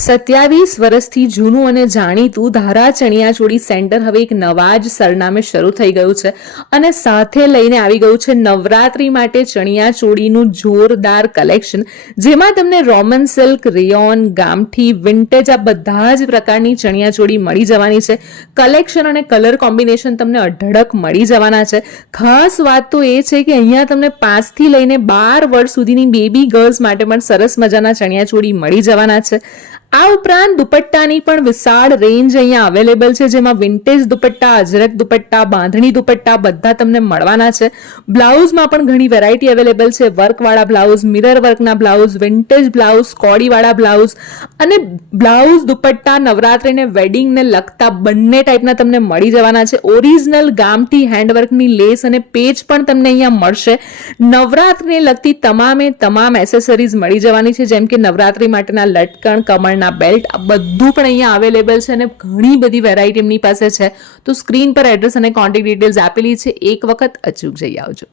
27 વર્ષથી જૂનું અને જાણીતું ધારા ચણિયાચોળી સેન્ટર હવે એક નવા જ સરનામે શરૂ થઈ ગયું છે અને સાથે લઈને આવી ગયું છે નવરાત્રી માટે ચણિયાચોળીનું જોરદાર કલેક્શન, જેમાં તમને રોમન સિલ્ક, રેયોન, ગામઠી, વિન્ટેજ આ બધા જ પ્રકારની ચણિયાચોળી મળી જવાની છે. કલેક્શન અને કલર કોમ્બિનેશન તમને અઢળક મળી જવાના છે. ખાસ વાત તો એ છે કે અહીંયા તમને 5 થી લઈને 12 વર્ષ સુધીની બેબી ગર્લ્સ માટે પણ સરસ મજાના ચણિયાચોળી મળી જવાના છે. આ ઉપરાંત દુપટ્ટાની પણ વિશાળ રેન્જ અહીંયા અવેલેબલ છે, જેમાં વિન્ટેજ દુપટ્ટા, અજરક દુપટ્ટા, બાંધણી દુપટ્ટા બધા તમને મળવાના છે. બ્લાઉઝમાં પણ ઘણી વેરાયટી અવેલેબલ છે. વર્કવાળા બ્લાઉઝ, મિરર વર્કના બ્લાઉઝ, વિન્ટેજ બ્લાઉઝ, કોડીવાળા બ્લાઉઝ અને બ્લાઉઝ દુપટ્ટા નવરાત્રીને વેડિંગને લગતા બંને ટાઈપના તમને મળી જવાના છે. ઓરિજિનલ ગામઠી હેન્ડવર્કની લેસ અને પેચ પણ તમને અહીંયા મળશે. નવરાત્રીને લગતી તમામ એસેસરીઝ મળી જવાની છે, જેમ કે નવરાત્રી માટેના લટકણ, કમળ ના બેલ્ટ, આ બધું પણ અહીંયા અવેલેબલ છે અને ઘણી બધી વેરાયટી એમની પાસે છે. તો સ્ક્રીન પર એડ્રેસ અને કોન્ટેક્ટ ડિટેલ્સ આપેલી છે, એક વખત અચૂક જઈ આવજો.